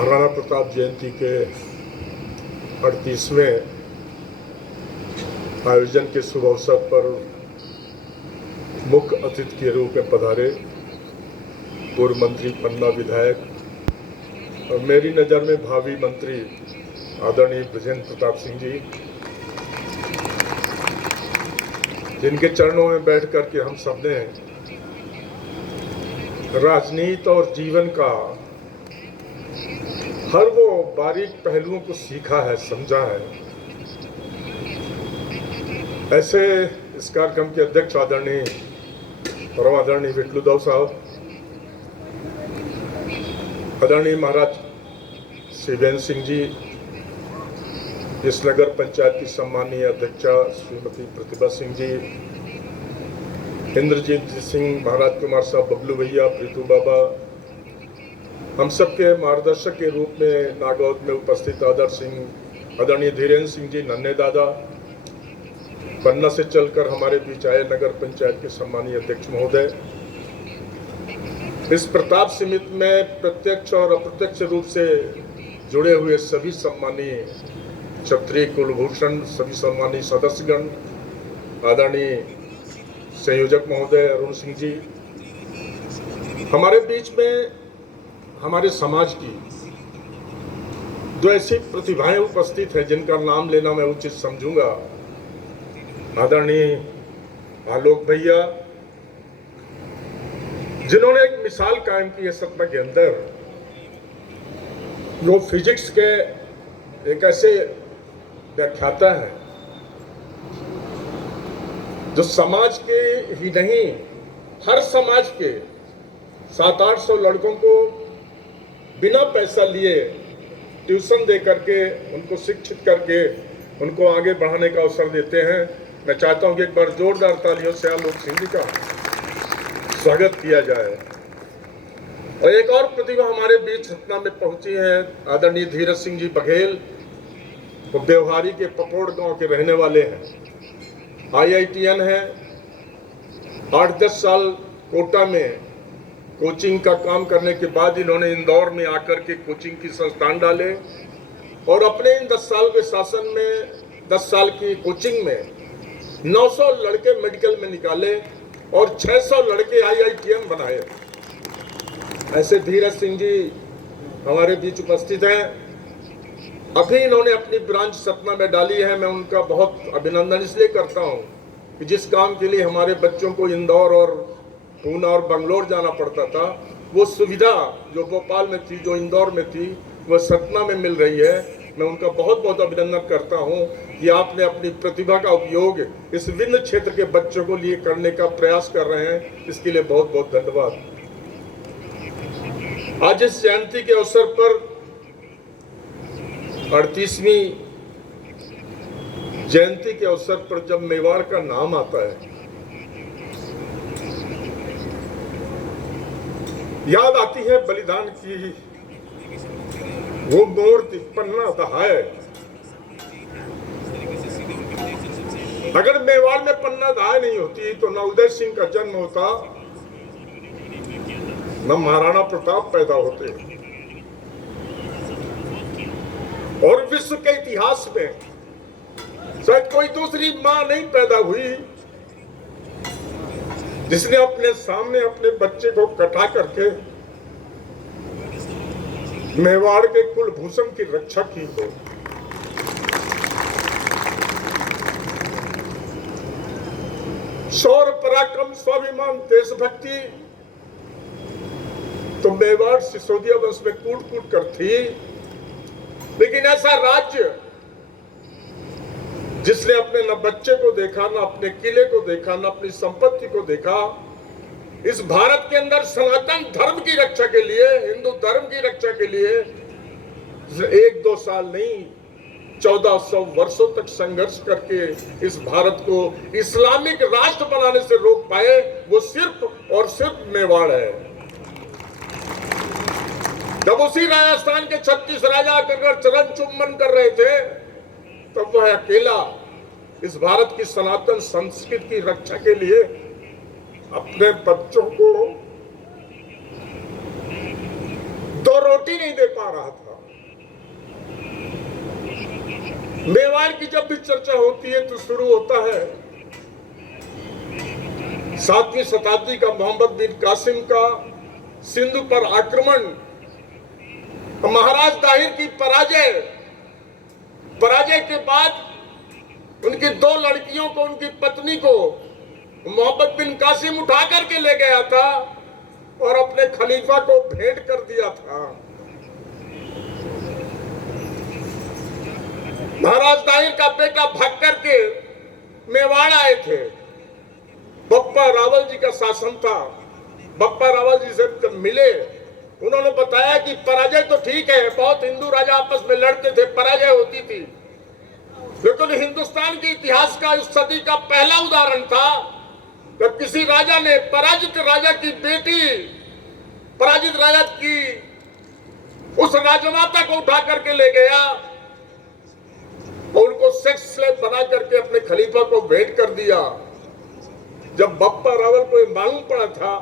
महाराणा प्रताप जयंती के 38वें आयोजन के शुभ अवसर पर मुख्य अतिथि के रूप में पधारे पूर्व मंत्री पन्ना विधायक और मेरी नज़र में भावी मंत्री आदरणीय बृजेंद्र प्रताप सिंह जी, जिनके चरणों में बैठ कर के हम सबने राजनीति और जीवन का हर वो बारीक पहलुओं को सीखा है, समझा है। ऐसे इस कार्यक्रम के अध्यक्ष आदरणीय परम आदरणीय विटलुदेव साहब, आदरणीय महाराज शिवेंद्र सिंह जी, इस नगर पंचायत की सम्मानीय अध्यक्षा श्रीमती प्रतिभा सिंह जी, इंद्रजीत सिंह, महाराज कुमार साहब, बबलू भैया, प्रीतू बाबा, हम सबके मार्गदर्शक के रूप में नागौद में उपस्थित आदर्श सिंह, आदरणीय धीरेन्द्र सिंह जी, नन्हे दादा, पन्ना से चलकर हमारे बीच आए नगर पंचायत के सम्मानीय अध्यक्ष महोदय, इस प्रताप समिति में प्रत्यक्ष और अप्रत्यक्ष रूप से जुड़े हुए सभी सम्मानीय क्षत्रिय कुलभूषण, सभी सम्मानीय सदस्यगण, आदरणीय संयोजक महोदय अरुण सिंह जी, हमारे बीच में हमारे समाज की जो ऐसी प्रतिभाएं उपस्थित हैं जिनका नाम लेना मैं उचित समझूंगा। आदरणीय आलोक भैया, जिन्होंने एक मिसाल कायम की है सतना के अंदर, जो फिजिक्स के एक ऐसे व्याख्याता हैं जो समाज के ही नहीं हर समाज के 700-800 लड़कों को बिना पैसा लिए ट्यूशन दे करके उनको शिक्षित करके उनको आगे बढ़ाने का अवसर देते हैं। मैं चाहता हूं कि एक बार जोरदार तालियों से आलोक सिंह जी का स्वागत किया जाए। और एक और प्रतिभा हमारे बीच सतना में पहुंची है, आदरणीय धीरज सिंह जी बघेल, वो देवहारी के पपोड़ गांव के रहने वाले हैं, IITN है, 8-10 साल कोटा में कोचिंग का काम करने के बाद इन्होंने इंदौर में आकर के कोचिंग की संस्थान डाले और अपने इन 10 साल के शासन में 10 साल की कोचिंग में 900 लड़के मेडिकल में निकाले और 600 लड़के IITN बनाए। ऐसे धीरज सिंह जी हमारे बीच उपस्थित हैं। अभी इन्होंने अपनी ब्रांच सतना में डाली है। मैं उनका बहुत अभिनंदन इसलिए करता हूं कि जिस काम के लिए हमारे बच्चों को इंदौर और पूना और बंगलोर जाना पड़ता था, वो सुविधा जो भोपाल में थी, जो इंदौर में थी, वो सतना में मिल रही है। मैं उनका बहुत बहुत अभिनंदन करता हूं कि आपने अपनी प्रतिभा का उपयोग इस विभिन्न क्षेत्र के बच्चों को लिए करने का प्रयास कर रहे हैं। इसके लिए बहुत बहुत धन्यवाद। आज इस जयंती के अवसर पर 38वीं जयंती के अवसर पर जब मेवाड़ का नाम आता है, याद आती है बलिदान की वो मूर्ति पन्ना दहाए। अगर मेवाड़ में पन्ना दहाए नहीं होती तो न उदय सिंह का जन्म होता, न महाराणा प्रताप पैदा होते। और विश्व के इतिहास में शायद कोई दूसरी मां नहीं पैदा हुई जिसने अपने सामने अपने बच्चे को कटा करके मेवाड़ के कुलभूषण की रक्षा की हो। शौर्य, पराक्रम, स्वाभिमान, देशभक्ति तो मेवाड़ सिसोदिया वंश में कूट कूट कर थी, लेकिन ऐसा राज्य जिसने अपने न बच्चे को देखा, न अपने किले को देखा, न अपनी संपत्ति को देखा, इस भारत के अंदर सनातन धर्म की रक्षा के लिए, हिंदू धर्म की रक्षा के लिए 1-2 साल नहीं 1400 वर्षों तक संघर्ष करके इस भारत को इस्लामिक राष्ट्र बनाने से रोक पाए, वो सिर्फ और सिर्फ मेवाड़ है। जब उसी राजस्थान के 36 राजा आकर चरण चुम्बन कर रहे थे, तब वह अकेला इस भारत की सनातन संस्कृति की रक्षा के लिए अपने बच्चों को 2 रोटी नहीं दे पा रहा था। मेवाड़ की जब भी चर्चा होती है तो शुरू होता है 7वीं शताब्दी का मोहम्मद बिन कासिम का सिंधु पर आक्रमण, महाराज दाहिर की पराजय के बाद उनकी 2 लड़कियों को, उनकी पत्नी को मोहम्मद बिन कासिम उठा करके ले गया था और अपने खलीफा को भेंट कर दिया था। महाराज दाहिर का बेटा भाग करके मेवाड़ आए थे। बप्पा रावल जी का शासन था। बप्पा रावल जी से जब मिले, उन्होंने बताया कि पराजय तो ठीक है, बहुत हिंदू राजा आपस में लड़ते थे, पराजय होती थी, लेकिन हिंदुस्तान के इतिहास का इस सदी का पहला उदाहरण था जब किसी राजा ने पराजित राजा की बेटी, पराजित राजा की उस राजमाता को उठा करके ले गया और उनको सेक्स स्लेव बना करके अपने खलीफा को भेंट कर दिया। जब बप्पा रावल को मालूम पड़ा था,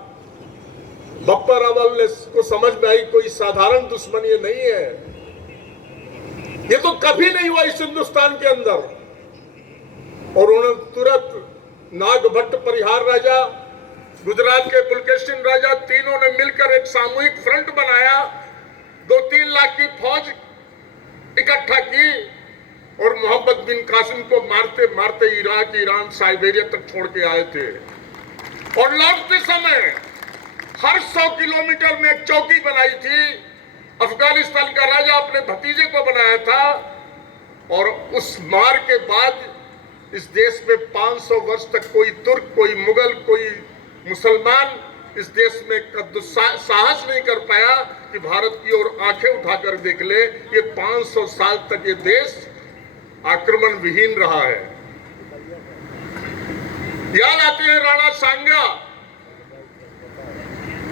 बप्पा रावल ने को समझ में आई कोई साधारण दुश्मनी नहीं है, ये तो कभी नहीं हुआ इस हिंदुस्तान के अंदर। और उन्होंने तुरंत नागभट्ट परिहार राजा, गुजरात के पुलकेशिन राजा, तीनों ने मिलकर एक सामूहिक फ्रंट बनाया, 2-3 लाख की फौज इकट्ठा की और मोहम्मद बिन कासिम को मारते मारते इराक, ईरान, साइबेरिया तक छोड़ के आए थे। और लौटते समय हर 100 किलोमीटर में एक चौकी बनाई थी। अफगानिस्तान का राजा अपने भतीजे को बनाया था और उस मार के बाद इस देश में 500 वर्ष तक कोई तुर्क, कोई मुगल, कोई मुसलमान इस देश में साहस नहीं कर पाया कि भारत की ओर आंखें उठाकर देख ले। ये 500 साल तक ये देश आक्रमण विहीन रहा है। याद आते हैं राणा सांगा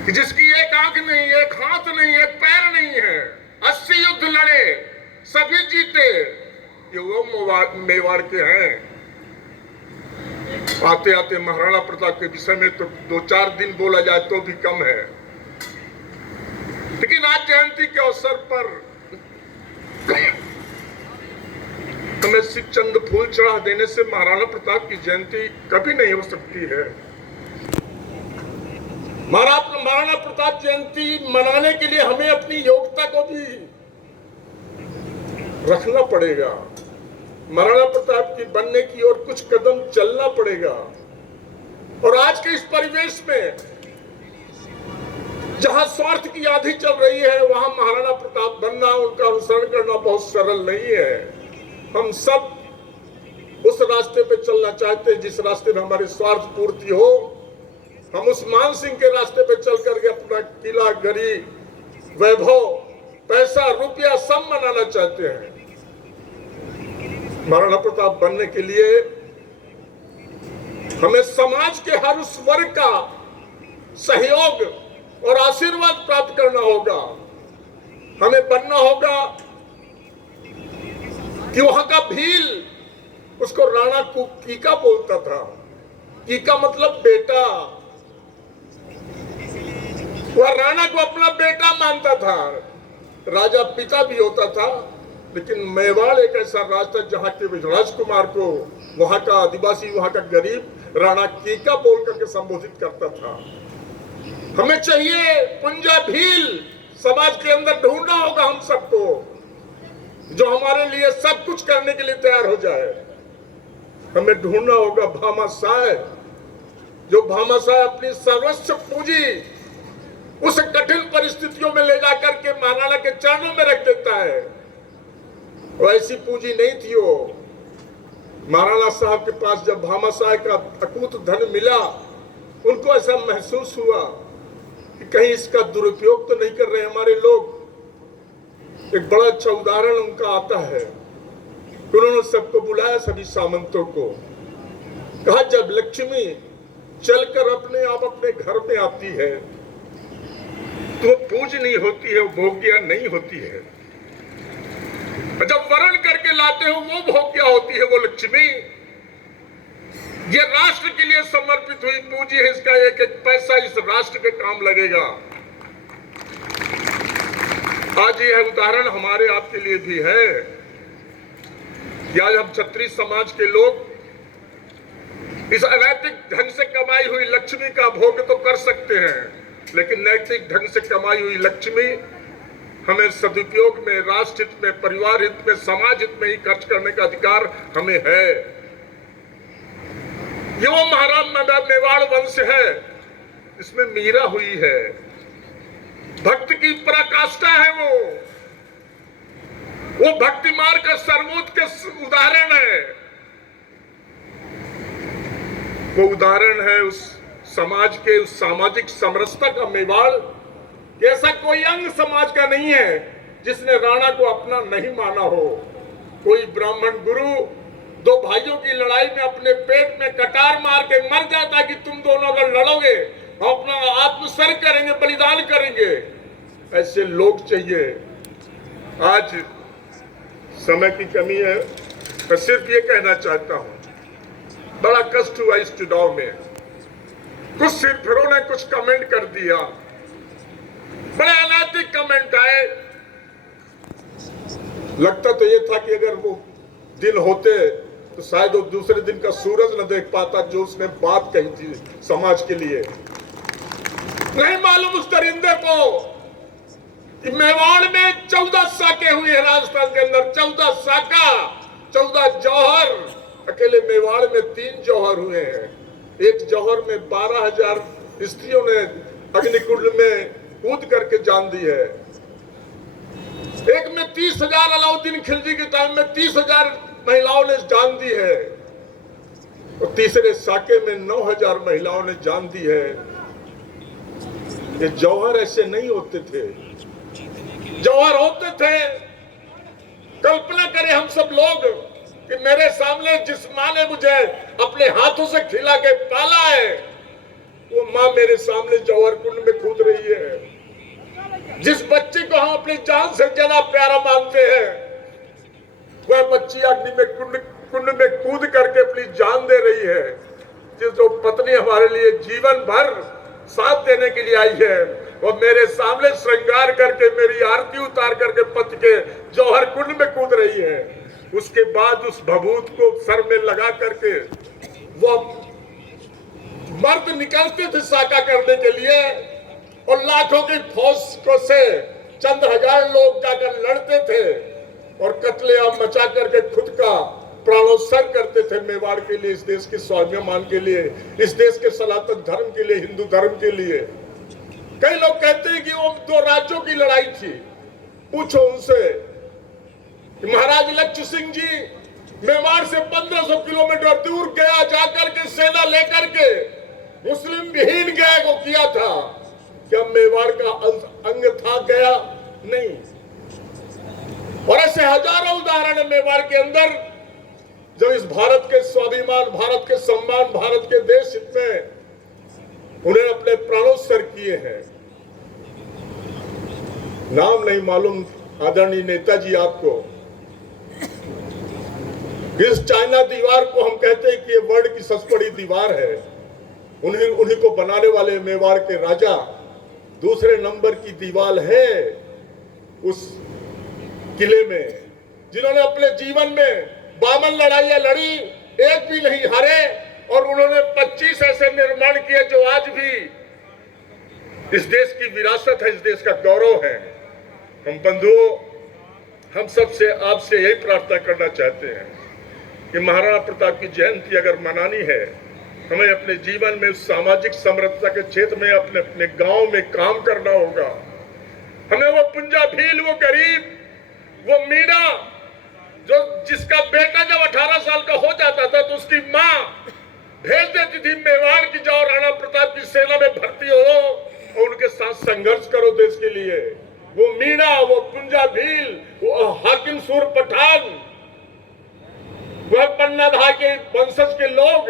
कि जिसकी एक आंख नहीं, एक हाथ नहीं, एक पैर नहीं है, 80 युद्ध लड़े, सभी जीते, ये वो मेवाड़ के हैं। आते आते महाराणा प्रताप के विषय में तो 2-4 दिन बोला जाए तो भी कम है, लेकिन आज जयंती के अवसर पर हमें सिर्फ चंद फूल चढ़ा देने से महाराणा प्रताप की जयंती कभी नहीं हो सकती है। महाराणा प्रताप जयंती मनाने के लिए हमें अपनी योग्यता को भी रखना पड़ेगा। महाराणा प्रताप की बनने की ओर कुछ कदम चलना पड़ेगा। और आज के इस परिवेश में जहां स्वार्थ की आंधी चल रही है, वहां महाराणा प्रताप बनना, उनका अनुसरण करना बहुत सरल नहीं है। हम सब उस रास्ते पे चलना चाहते हैं जिस रास्ते में हमारी स्वार्थ पूर्ति हो। हम उस मान सिंह के रास्ते पे चल करके अपना किला, गरी, वैभव, पैसा, रुपया सब मनाना चाहते हैं। महाराणा प्रताप बनने के लिए हमें समाज के हर उस वर्ग का सहयोग और आशीर्वाद प्राप्त करना होगा। हमें बनना होगा कि वहां का भील, उसको राणा कीका बोलता था। कीका मतलब बेटा। वह राणा को अपना बेटा मानता था। राजा पिता भी होता था, लेकिन मेवाड़ एक ऐसा राज था जहां के राजकुमार को वहां का आदिवासी, वहां का गरीब राणा कीका बोल करके संबोधित करता था। हमें चाहिए पुंजा भील समाज के अंदर ढूंढना होगा हम सबको, जो हमारे लिए सब कुछ करने के लिए तैयार हो जाए। हमें ढूंढना होगा भामाशाह, जो भामाशाह अपनी सर्वस्व पूंजी उस कठिन परिस्थितियों में ले जाकर के महाराणा के चरणों में रख देता है। वो ऐसी पूंजी नहीं थी। वो महाराणा साहब के पास जब भामाशाह का अकूत धन मिला, उनको ऐसा महसूस हुआ कि कहीं इसका दुरुपयोग तो नहीं कर रहे हमारे लोग। एक बड़ा अच्छा उदाहरण उनका आता है। उन्होंने सबको बुलाया, सभी सामंतों को कहा, जब लक्ष्मी चलकर अपने आप अपने घर में आती है तो वो पूजनीय होती है, वो भोग्या नहीं होती है। जब वरण करके लाते हो वो भोग्या होती है, वो लक्ष्मी। ये राष्ट्र के लिए समर्पित हुई पूंजी है, इसका एक एक पैसा इस राष्ट्र के काम लगेगा। आज यह उदाहरण हमारे आपके लिए भी है। कि आज हम क्षत्रिय समाज के लोग इस अनैतिक ढंग से कमाई हुई लक्ष्मी का भोग तो कर सकते हैं, लेकिन नैतिक ढंग से कमाई हुई लक्ष्मी हमें सदुपयोग में, राष्ट्र हित में, परिवार हित में, समाज हित में ही खर्च करने का अधिकार हमें है। ये वो महाराणा मेवाड़ वंश है, इसमें मीरा हुई है, भक्त की पराकाष्ठा है। वो भक्ति मार्ग का सर्वोत्कृष्ट उदाहरण है। वो उदाहरण है उस समाज के, उस सामाजिक समरसता का मेवाड़। ऐसा कोई अंग समाज का नहीं है जिसने राणा को अपना नहीं माना हो। कोई ब्राह्मण गुरु दो भाइयों की लड़ाई में अपने पेट में कटार मार के मर जाता कि तुम दोनों अगर लड़ोगे हम अपना आत्मसर्ग करेंगे, बलिदान करेंगे। ऐसे लोग चाहिए। आज समय की कमी है, मैं सिर्फ ये कहना चाहता हूं, बड़ा कष्ट हुआ इस चुनाव में। कुछ सिरफिरों ने कुछ कमेंट कर दिया, बड़े अनैतिक कमेंट आए। लगता तो ये था कि अगर वो दिन होते तो शायद वो दूसरे दिन का सूरज न देख पाता जो उसने बात कही थी समाज के लिए। नहीं मालूम उस दरिंदे को कि मेवाड़ में 14 साके हुई है, राजस्थान के अंदर 14 साका, 14 जौहर। अकेले मेवाड़ में 3 जौहर हुए हैं। एक जौहर में 12,000 स्त्रियों ने अग्निकुंड में कूद करके जान दी है। एक में 30,000 अलाउद्दीन खिलजी के टाइम में 30,000 महिलाओं ने जान दी है, और तीसरे साके में 9,000 महिलाओं ने जान दी है। ये जौहर ऐसे नहीं होते थे। जौहर होते थे, कल्पना करें हम सब लोग कि मेरे सामने जिस माँ ने मुझे अपने हाथों से खिला के पाला है, वो माँ मेरे सामने जौहर कुंड में कूद रही है। जिस बच्चे को हम अपनी जान से ज्यादा प्यारा मानते हैं, वह बच्ची अग्नि में कुंड में कूद करके अपनी जान दे रही है। जो पत्नी हमारे लिए जीवन भर साथ देने के लिए आई है, वो मेरे सामने श्रृंगार करके, मेरी आरती उतार करके पति के जौहर कुंड में कूद रही है। उसके बाद उस भभूत को सर में लगा करके वो मर्द निकलते थे साका करने के लिए, और लाखों की फौज को से चंद हजार लोग जाकर लड़ते थे और कत्लेआम मचा करके खुद का प्राणोत्सर्ग करते थे मेवाड़ के लिए, इस देश के स्वाभिमान के लिए, इस देश के सनातन धर्म के लिए, हिंदू धर्म के लिए। कई लोग कहते हैं कि वो 2 राज्यों की लड़ाई थी। पूछो उनसे कि महाराज लक्ष्य सिंह जी मेवाड़ से 1500 किलोमीटर दूर गया, जाकर के सेना लेकर के मुस्लिम विहीन गया को किया था। क्या मेवाड़ का अंग था? गया नहीं। और ऐसे हजारों उदाहरण है मेवाड़ के अंदर, जो इस भारत के स्वाभिमान, भारत के सम्मान, भारत के देश हित में उन्हें अपने प्राणोत्सर्ग किए हैं। नाम नहीं मालूम आदरणीय नेताजी आपको। इस चाइना दीवार को हम कहते हैं कि ये वर्ल्ड की सबसे बड़ी दीवार है। उन्हीं को बनाने वाले मेवाड़ के राजा दूसरे नंबर की दीवार है उस किले में, जिन्होंने अपने जीवन में 52 लड़ाइयां लड़ी, एक भी नहीं हारे, और उन्होंने 25 ऐसे निर्माण किए जो आज भी इस देश की विरासत है, इस देश का गौरव है। हम बंधुओं, हम सबसे आपसे यही प्रार्थना करना चाहते हैं कि महाराणा प्रताप की जयंती अगर मनानी है, हमें अपने जीवन में उस सामाजिक समरसता के क्षेत्र में अपने अपने गांव में काम करना होगा। हमें वो पुंजा भील, वो गरीब, वो मीरा जो जिसका बेटा जब 18 साल का हो जाता था तो उसकी माँ भेज देती थी मेवाड़ की, जाओ राणा प्रताप की सेना में भर्ती हो और उनके साथ संघर्ष करो देश के लिए। वो मीणा, वो पुंजा भील, वो हाकिम सूर पठान, वह पन्ना धा के वंशज के लोग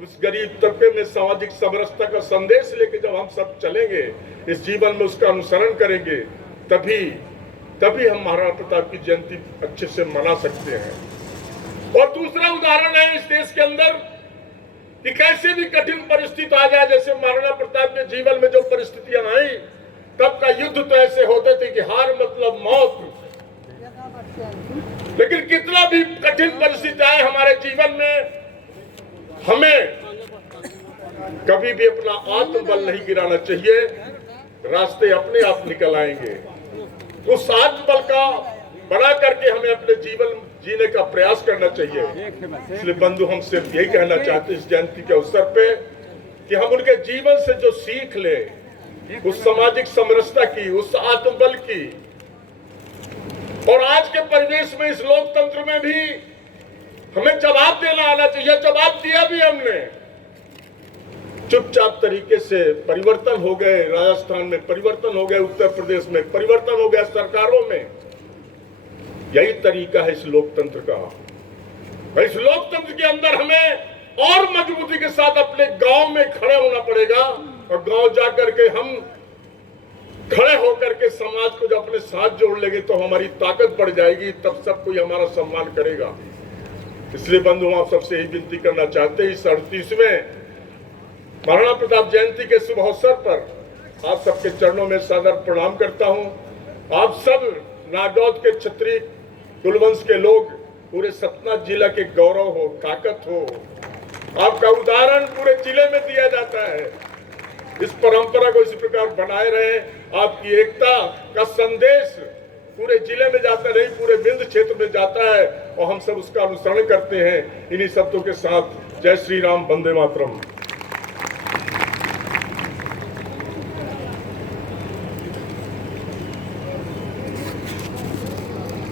उस गरीब तबके में सामाजिक समरसता का संदेश लेके जब हम सब चलेंगे, इस जीवन में उसका अनुसरण करेंगे, तभी हम महाराणा प्रताप की जयंती अच्छे से मना सकते हैं। और दूसरा उदाहरण है इस देश के अंदर कि कैसे भी कठिन परिस्थिति आ जाए, जैसे महाराणा प्रताप के जीवन में जो परिस्थितियां आई, तब का युद्ध तो ऐसे होते थे कि हार मतलब मौत। लेकिन कितना भी कठिन परिस्थिति आए हमारे जीवन में, हमें कभी भी अपना आत्मबल नहीं गिराना चाहिए। रास्ते अपने आप निकल आएंगे। उस आत्मबल का बना करके हमें अपने जीवन जीने का प्रयास करना चाहिए। इसलिए बंधु, हम सिर्फ यही कहना चाहते हैं इस जयंती के अवसर पे कि हम उनके जीवन से जो सीख ले, उस सामाजिक समरसता की, उस आत्मबल की, और आज के परिवेश में, इस लोकतंत्र में भी हमें जवाब देना आना चाहिए। जवाब दिया भी हमने। चुपचाप तरीके से परिवर्तन हो गए, राजस्थान में परिवर्तन हो गए, उत्तर प्रदेश में परिवर्तन हो गया, सरकारों में। यही तरीका है इस लोकतंत्र का। इस लोकतंत्र के अंदर हमें और मजबूती के साथ अपने गांव में खड़े होना पड़ेगा, और गांव जाकर के हम खड़े होकर के समाज को जब अपने साथ जोड़ लेंगे तो हमारी ताकत बढ़ जाएगी, तब सब कोई हमारा सम्मान करेगा। इसलिए बंधु, आप सबसे यही विनती करना चाहते हैं, इस 38वें महाराणा प्रताप जयंती के शुभ अवसर पर आप सबके चरणों में सादर प्रणाम करता हूं। आप सब नागौद के क्षत्रिय कुलवंश के लोग, पूरे सतना जिला के गौरव हो, ताकत हो। आपका उदाहरण पूरे जिले में दिया जाता है। इस परंपरा को इसी प्रकार बनाए रहे। आपकी एकता का संदेश पूरे जिले में जाता नहीं, पूरे विंध्य क्षेत्र में जाता है, और हम सब उसका अनुसरण करते हैं। इन्हीं शब्दों के साथ जय श्री राम, वंदे मातरम।